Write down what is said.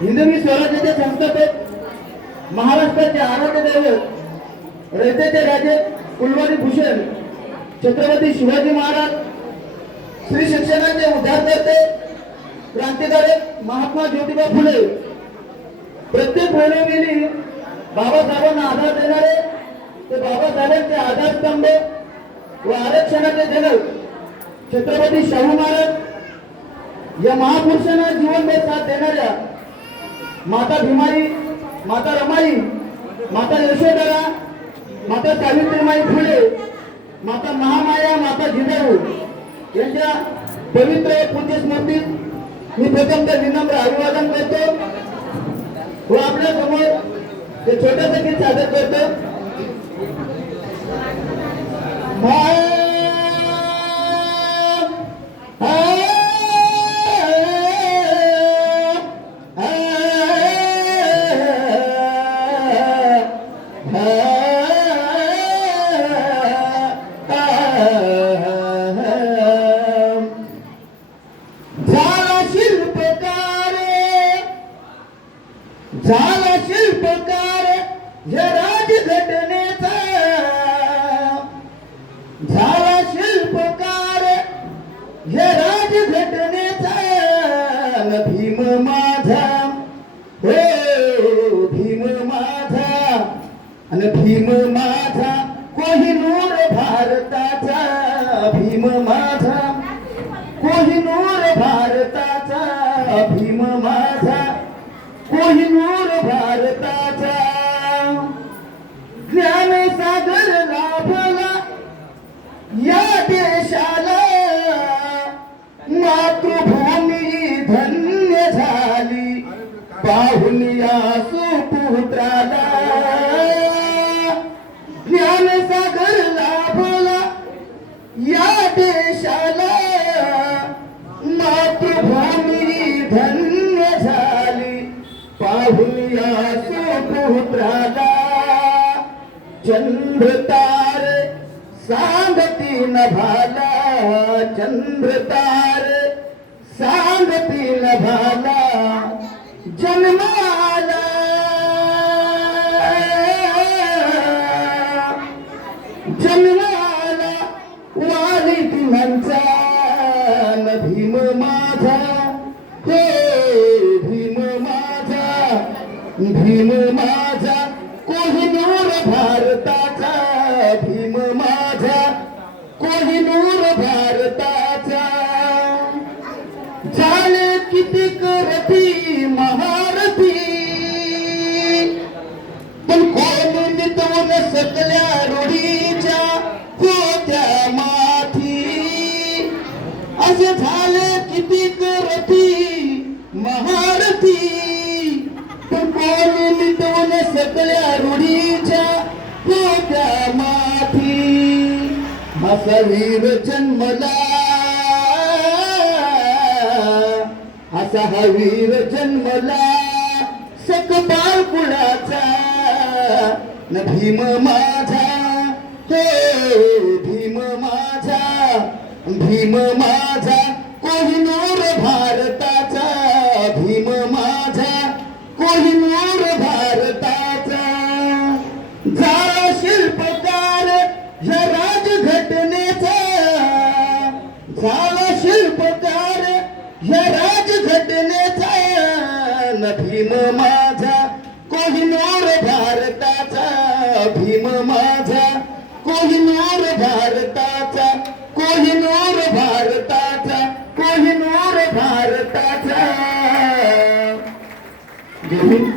हिंदवी स्वराज्याचे संस्थापक, महाराष्ट्राचे आराध्य दैवत, रयतेचे राजे कुलवारी भूषण छत्रपती शिवाजी महाराज, श्री शिक्षणाचे उद्धारकर्ते क्रांतिकारक महात्मा ज्योतिबा फुले, प्रत्येक वेळोवेळी बाबासाहेबांना आधार देणारे ते बाबासाहेबांचे आधारस्तंभ व आरक्षणाचे जनक छत्रपती शाहू महाराज या महापुरुषांना जीवनभर साथ देणाऱ्या माता भीमाई, माता रमाई, माता यशोधरा, माता सावित्रीबाई फुले, माता महामाया, माता जिजाऊ यांच्या पवित्र पूज्य स्मृतीत मी प्रथमतः विनम्र अभिवादन करतो व आपल्या समोर ते छोटंसं गीत सादर करतो. झाला शिल्पकार या राजघटनेचा, झाला शिल्पकार या राजघटनेचा, भीम माझा हो भीम माझा, आणि भीम माझा कोहिनूर भारताचा, भीम माझा कोहिनूर भारताचा, भीम माझा कोहिनूर भारताचा. ज्ञान सागर लाभला या देशाला, मातृभूमी धन्य झाली पाहून या सुपुत्राला. ज्ञान सागर लाभला या देशाला, मातृभूमी धन्य झाली पाहून या सुपुत्राला. चंद्र तारे सांगती नभाला, चंद्र तारे सांगती नभाला, जन्माला जन्माला वाली दिनांचा, भीम माझा हे भीम माझा, भीम माझा कोहिनूर भारताचा, भीम माझा कोहिनूर भारताचा. झाले कितीक रथी महारथी, पण कोण मिटवून सकल्या रूढीच्या होत्या माथी. असे झाले कितीक रथी महारथी, पण कोण मिटवून सकल्या रूढीच्या होत्या माथी. असा वीर जन्मला, असा हा वीर जन्मला सकपाल कुळाचा, न भीम माझा हे भीम माझा, भीम माझा कोहिनूर भारताचा, भीम माझा कोहिनूर भारताचा. झाला शिल्पकार या राजघटनेचा, झाला शिल्पकार या राजघटनेचा, न भीम माझा कोहिनूर भारताचा, भीम माझा कोहिनूर भारताचा, कोहिनूर भारताचा, कोहिनूर भारताचा. जय हिंद.